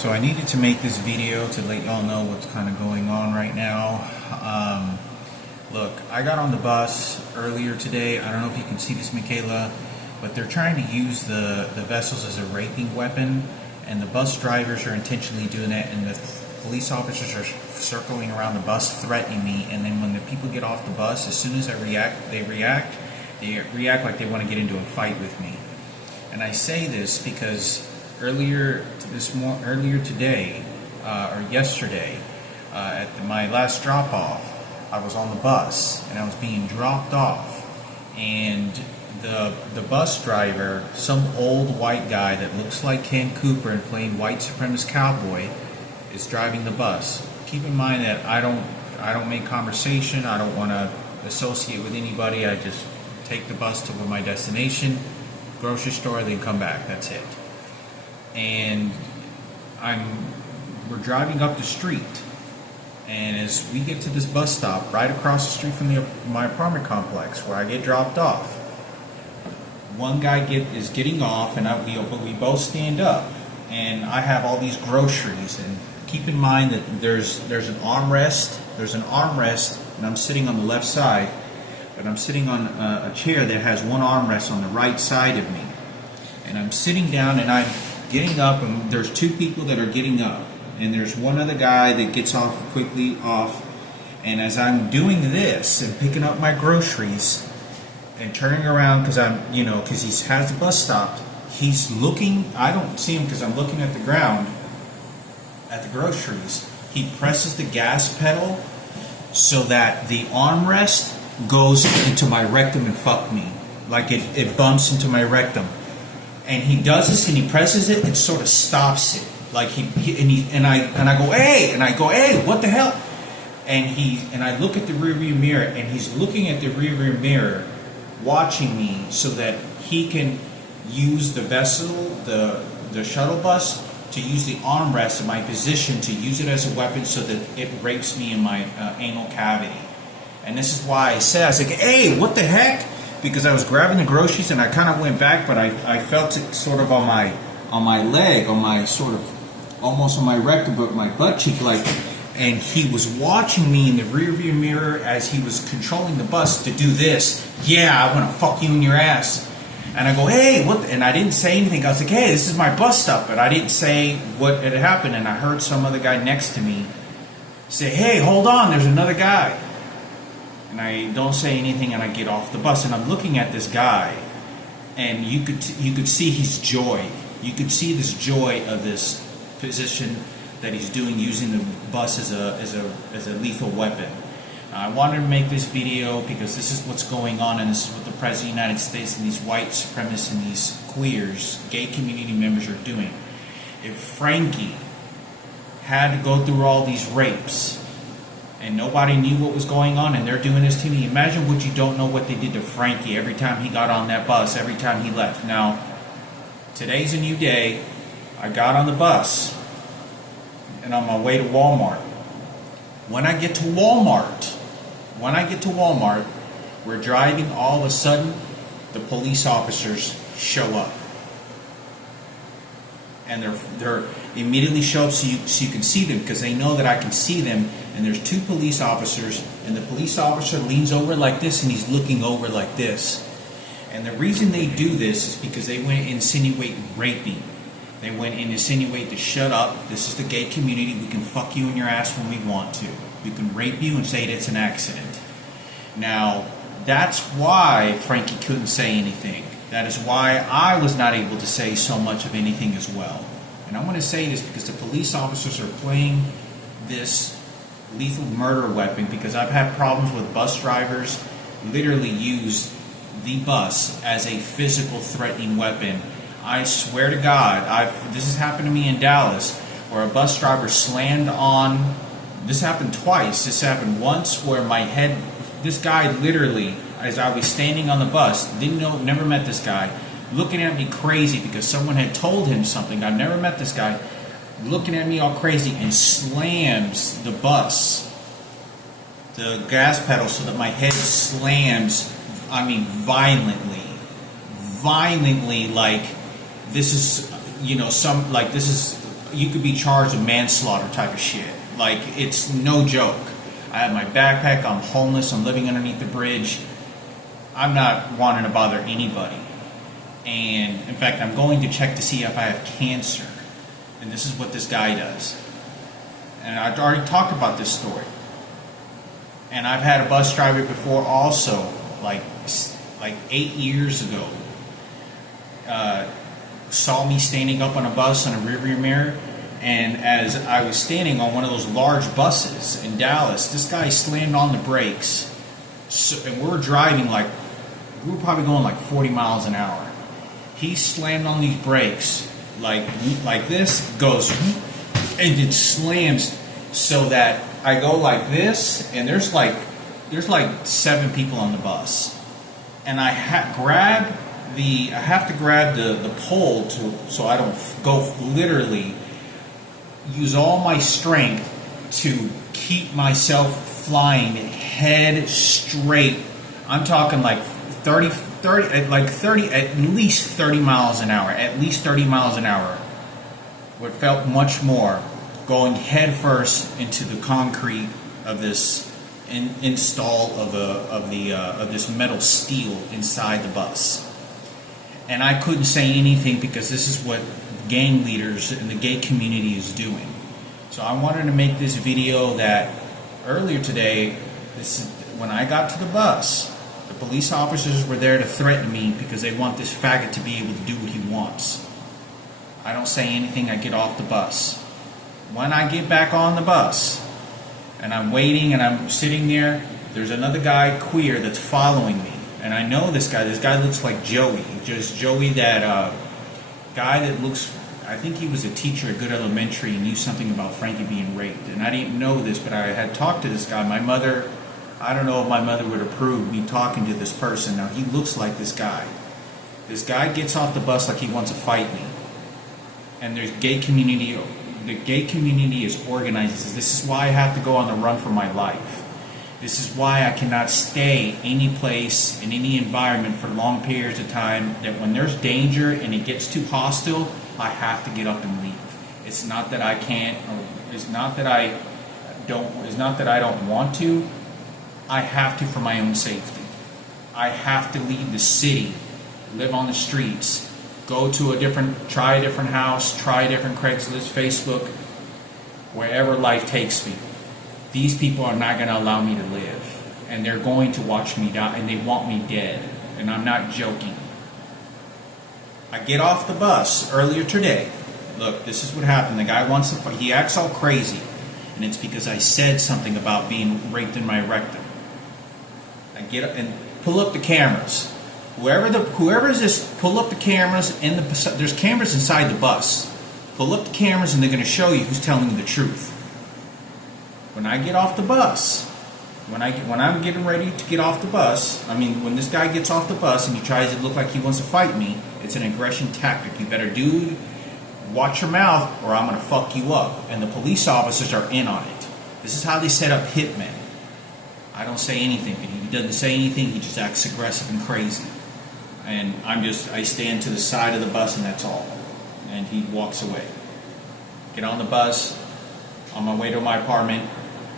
So I needed to make this video to let y'all know what's kind of going on right now. Look, I got on the bus earlier today. I don't know if you can see this, Michaela, but they're trying to use the vessels as a raping weapon, and the bus drivers are intentionally doing that, and the police officers are circling around the bus threatening me, and then when the people get off the bus, as soon as I react like they want to get into a fight with me. And I say this because earlier today, or yesterday, at my last drop-off, I was on the bus and I was being dropped off, and the bus driver, some old white guy that looks like Ken Cooper and playing white supremacist cowboy, is driving the bus. Keep in mind that I don't make conversation. I don't want to associate with anybody. I just take the bus to my destination, grocery store, then come back. That's it. And we're driving up the street, and as we get to this bus stop right across the street from my apartment complex where I get dropped off, one guy is getting off, and we both stand up, and I have all these groceries. And keep in mind that there's an armrest. There's an armrest, and I'm sitting on the left side, but I'm sitting on a chair that has one armrest on the right side of me, and I'm sitting down, and I'm getting up, and there's two people that are getting up, and there's one other guy that gets quickly off, and as I'm doing this and picking up my groceries and turning around because he has the bus stopped, he's looking. I don't see him because I'm looking at the ground at the groceries. He presses the gas pedal so that the armrest goes into my rectum and fuck me, like it bumps into my rectum. And he does this, and he presses it and sort of stops it. Like I go, hey, what the hell? And I look at the rearview mirror, and he's looking at the rearview mirror, watching me so that he can use the vessel, the shuttle bus, to use the armrest in my position to use it as a weapon so that it rapes me in my anal cavity. And this is why I was like, hey, what the heck? Because I was grabbing the groceries, and I kind of went back, but I felt it sort of on my leg, on my sort of almost on my rectum, but my butt cheek, like. And he was watching me in the rearview mirror as he was controlling the bus to do this. Yeah, I want to fuck you in your ass. And I go, hey, what? And I didn't say anything. I was like, hey, this is my bus stop, but I didn't say what had happened. And I heard some other guy next to me say, hey, hold on, there's another guy. And I don't say anything, and I get off the bus, and I'm looking at this guy, and you could see his joy. You could see this joy of this position that he's doing, using the bus as a lethal weapon. I wanted to make this video because this is what's going on, and this is what the President of the United States and these white supremacists and these queers, gay community members, are doing. If Frankie had to go through all these rapes, and nobody knew what was going on, and they're doing this to me, imagine what you don't know what they did to Frankie every time he got on that bus, every time he left. Now, today's a new day. I got on the bus, and on my way to Walmart. When I get to Walmart, we're driving, all of a sudden, the police officers show up. And they're immediately show up so you can see them, because they know that I can see them. And there's two police officers, and the police officer leans over like this, and he's looking over like this. And the reason they do this is because they want to insinuate raping. They want to insinuate to shut up. This is the gay community. We can fuck you in your ass when we want to. We can rape you and say it's an accident. Now, that's why Frankie couldn't say anything. That is why I was not able to say so much of anything as well. And I want to say this because the police officers are playing this lethal murder weapon, because I've had problems with bus drivers literally use the bus as a physical threatening weapon. I swear to God, this has happened to me in Dallas, where a bus driver slammed on. This happened twice. This happened once where this guy literally, as I was standing on the bus, never met this guy, looking at me crazy because someone had told him something. I've never met this guy, looking at me all crazy, and slams the gas pedal so that my head slams, violently, like this is, this is you could be charged with manslaughter type of shit. Like, it's no joke. I have my backpack, I'm homeless, I'm living underneath the bridge. I'm not wanting to bother anybody. And in fact, I'm going to check to see if I have cancer. And this is what this guy does. And I've already talked about this story. And I've had a bus driver before also, like 8 years ago, saw me standing up on a bus in a rearview mirror. And as I was standing on one of those large buses in Dallas, this guy slammed on the brakes. And we were driving we were probably going like 40 miles an hour. He slammed on these brakes like this, goes, and it slams so that I go like this, and there's like 7 people on the bus. And I have to grab the pole so I don't go literally use all my strength to keep myself flying head straight. I'm talking like 30 at least 30 miles an hour, at least 30 miles an hour. What felt much more, going head first into the concrete of this install of this metal steel inside the bus. And I couldn't say anything because this is what gang leaders in the gay community is doing. So I wanted to make this video that earlier today, when I got to the bus, the police officers were there to threaten me because they want this faggot to be able to do what he wants. I don't say anything, I get off the bus. When I get back on the bus, and I'm waiting and I'm sitting there, there's another guy, queer, that's following me. And I know this guy. This guy looks like Joey. Just Joey, that guy that looks, I think he was a teacher at Good Elementary and knew something about Frankie being raped. And I didn't know this, but I had talked to this guy. My mother, I don't know if my mother would approve me talking to this person. Now, he looks like this guy. This guy gets off the bus like he wants to fight me. And there's gay community. The gay community is organized. This is why I have to go on the run for my life. This is why I cannot stay any place in any environment for long periods of time. That when there's danger and it gets too hostile, I have to get up and leave. It's not that I can't, or it's not that I don't want to. I have to for my own safety. I have to leave the city, live on the streets, go to try a different house, try a different Craigslist, Facebook, wherever life takes me. These people are not going to allow me to live, and they're going to watch me die, and they want me dead, and I'm not joking. I get off the bus earlier today. Look, this is what happened. The guy wants to fight. He acts all crazy, and it's because I said something about being raped in my rectum. I get up and pull up the cameras. Whoever is this, pull up the cameras. There's cameras inside the bus. Pull up the cameras, and they're going to show you who's telling the truth. When I get off the bus, when I'm getting ready to get off the bus, when this guy gets off the bus and he tries to look like he wants to fight me, it's an aggression tactic. You better watch your mouth or I'm going to fuck you up. And the police officers are in on it. This is how they set up hitmen. I don't say anything. He doesn't say anything. He just acts aggressive and crazy. And I stand to the side of the bus and that's all. And he walks away. Get on the bus. On my way to my apartment,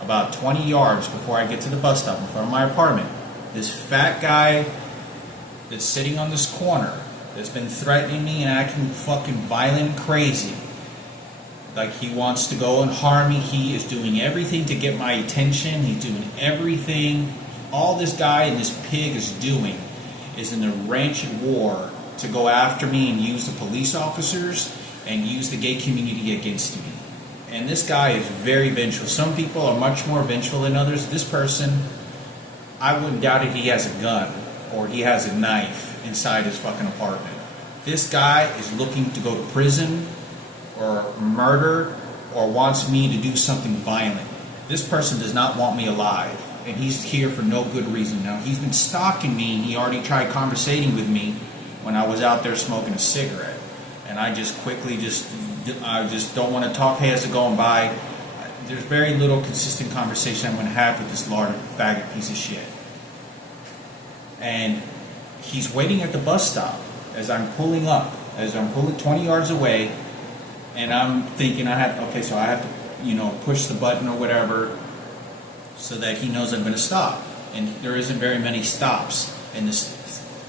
about 20 yards before I get to the bus stop in front of my apartment, this fat guy that's sitting on this corner that's been threatening me and acting fucking violent and crazy, like he wants to go and harm me. He is doing everything to get my attention. He's doing everything. All this guy and this pig is doing is in a rancid war to go after me and use the police officers and use the gay community against me. And this guy is very vengeful. Some people are much more vengeful than others. This person, I wouldn't doubt it, he has a gun or he has a knife inside his fucking apartment. This guy is looking to go to prison or murder or wants me to do something violent. This person does not want me alive, and he's here for no good reason. Now, he's been stalking me, and he already tried conversating with me when I was out there smoking a cigarette. And I just don't want to talk. Hey, as it going by, there's very little consistent conversation I'm going to have with this large faggot piece of shit. And he's waiting at the bus stop as I'm pulling 20 yards away. And I'm thinking okay, so I have to, push the button or whatever so that he knows I'm going to stop. And there isn't very many stops in this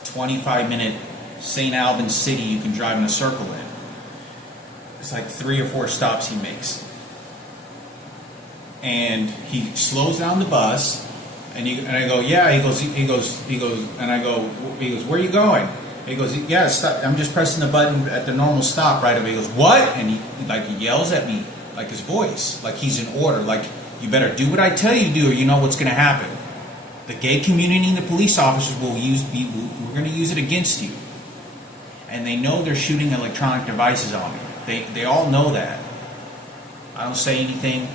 25-minute St. Albans city you can drive in a circle in. It's like 3 or 4 stops he makes. And he slows down the bus, and I go, yeah. He goes, and I go, where are you going? He goes, yeah, stop. I'm just pressing the button at the normal stop right away. He goes, what? And he yells at me, like his voice, like he's in order, like you better do what I tell you to do, or you know what's going to happen. The gay community and the police officers we're going to use it against you, and they know they're shooting electronic devices on me. They all know that. I don't say anything.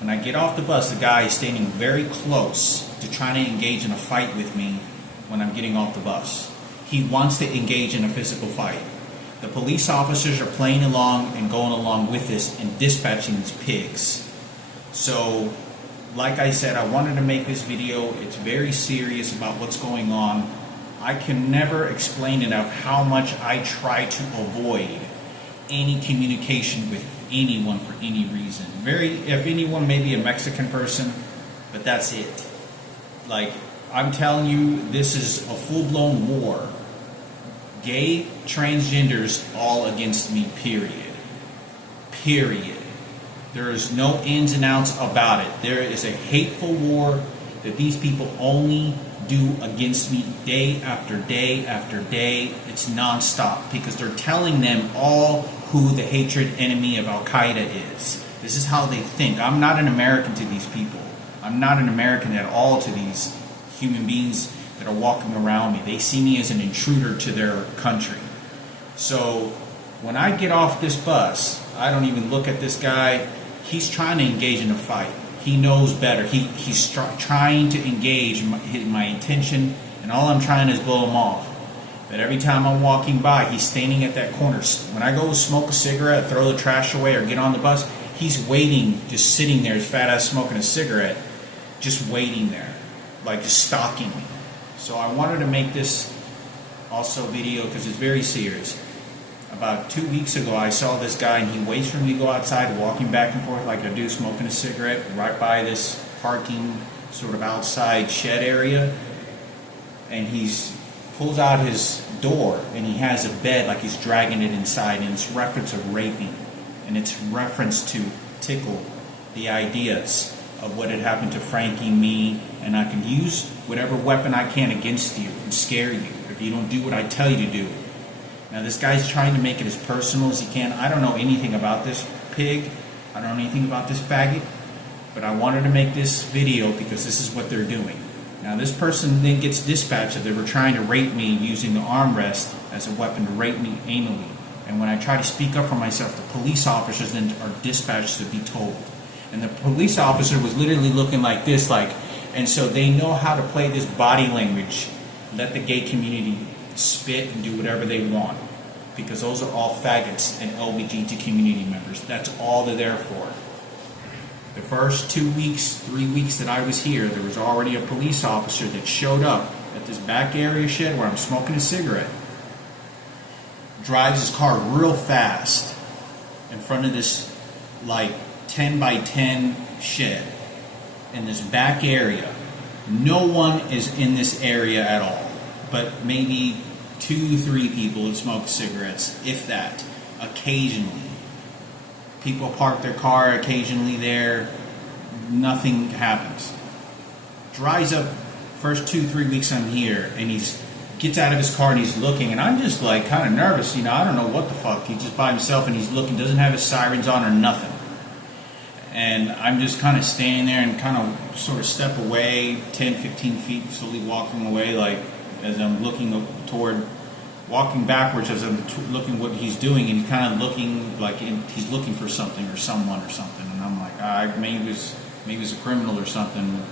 When I get off the bus, the guy is standing very close to trying to engage in a fight with me when I'm getting off the bus. He wants to engage in a physical fight. The police officers are playing along and going along with this and dispatching these pigs. So, like I said, I wanted to make this video. It's very serious about what's going on. I can never explain enough how much I try to avoid any communication with anyone for any reason. If anyone, maybe a Mexican person, but that's it. Like, I'm telling you, this is a full-blown war. Gay, transgenders, all against me, period. Period. There is no ins and outs about it. There is a hateful war that these people only do against me day after day after day. It's nonstop because they're telling them all who the hatred enemy of Al-Qaeda is. This is how they think. I'm not an American to these people. I'm not an American at all to these human beings that are walking around me. They see me as an intruder to their country. So when I get off this bus, I don't even look at this guy. He's trying to engage in a fight. He knows better. He's trying to engage my intention, and all I'm trying is blow him off. But every time I'm walking by, he's standing at that corner. When I go smoke a cigarette, throw the trash away, or get on the bus, he's waiting, just sitting there, his fat ass smoking a cigarette, just waiting there, like just stalking me. So I wanted to make this also video because it's very serious. About 2 weeks ago, I saw this guy, and he waits for me to go outside, walking back and forth like I do, smoking a cigarette, right by this parking sort of outside shed area. And he's pulls out his door, and he has a bed like he's dragging it inside, and it's reference of raping, and it's reference to tickle the ideas of what had happened to Frankie and me, and I can use whatever weapon I can against you and scare you if you don't do what I tell you to do. Now this guy's trying to make it as personal as he can. I don't know anything about this pig. I don't know anything about this faggot, but I wanted to make this video because this is what they're doing. Now this person then gets dispatched that they were trying to rape me using the armrest as a weapon to rape me anally. And when I try to speak up for myself, the police officers then are dispatched to be told. And the police officer was literally looking like this, and so they know how to play this body language, let the gay community spit and do whatever they want, because those are all faggots and LGBT community members. That's all they're there for. The first 2 weeks, 3 weeks that I was here, there was already a police officer that showed up at this back area shed where I'm smoking a cigarette, drives his car real fast in front of this like 10 by 10 shed in this back area. No one is in this area at all, but maybe 2-3 people that smoke cigarettes, if that, occasionally. People park their car occasionally there. Nothing happens. Dries up first 2-3 weeks I'm here, and gets out of his car and he's looking, and I'm just like kind of nervous. I don't know what the fuck. He's just by himself and he's looking, doesn't have his sirens on or nothing. And I'm just kind of standing there and kind of sort of step away 10-15 feet, slowly walking away, like as I'm looking toward, walking backwards as I'm looking what he's doing, and he's kind of looking like he's looking for something or someone or something. And I'm like, maybe it's a criminal or something.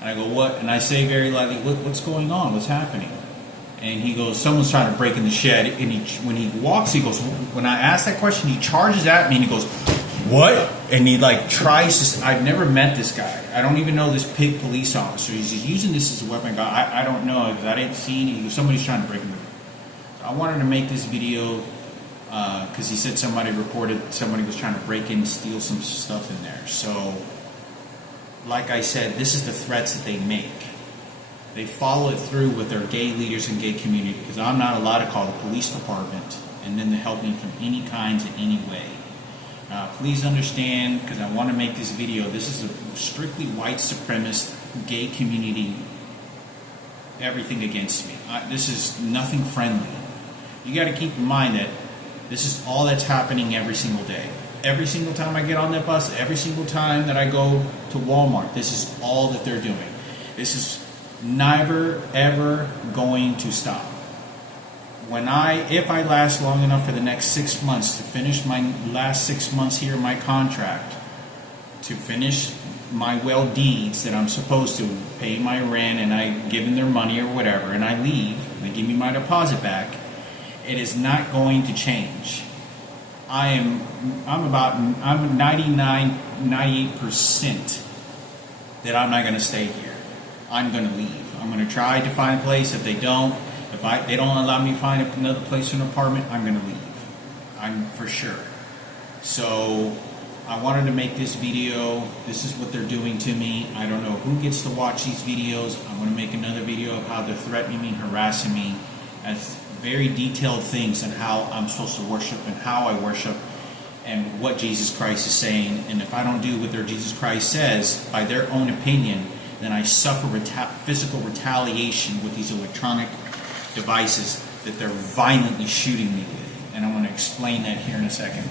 And I go, what? And I say very loudly, what's going on? What's happening? And he goes, someone's trying to break in the shed. And when he walks, he goes, when I ask that question, he charges at me and he goes, what? And he like tries to, I've never met this guy. I don't even know this pig police officer. He's just using this as a weapon. I don't know, because I didn't see any. Somebody's trying to break in the door. So I wanted to make this video because he said somebody reported somebody was trying to break in and steal some stuff in there. So, like I said, this is the threats that they make. They follow it through with their gay leaders and gay community, because I'm not allowed to call the police department and then to help me from any kinds in any way. Please understand, because I want to make this video, this is a strictly white supremacist gay community, everything against me. This is nothing friendly. You got to keep in mind that this is all that's happening every single day. Every single time I get on that bus, every single time that I go to Walmart, this is all that they're doing. This is never, ever going to stop. If I last long enough for the next 6 months to finish my last 6 months here in my contract, to finish my well deeds that I'm supposed to, pay my rent and I give them their money or whatever, and I leave, and they give me my deposit back, it is not going to change. I'm 98% that I'm not going to stay here. I'm going to leave. I'm going to try to find a place. If they don't, they don't allow me to find another place, an apartment, I'm going to leave. I'm for sure. So I wanted to make this video. This is what they're doing to me. I don't know who gets to watch these videos. I'm going to make another video of how they're threatening me, harassing me, as very detailed things on how I'm supposed to worship and how I worship and what Jesus Christ is saying. And if I don't do what their Jesus Christ says by their own opinion, then I suffer physical retaliation with these electronic devices that they're violently shooting me with. And I'm going to explain that here in a second.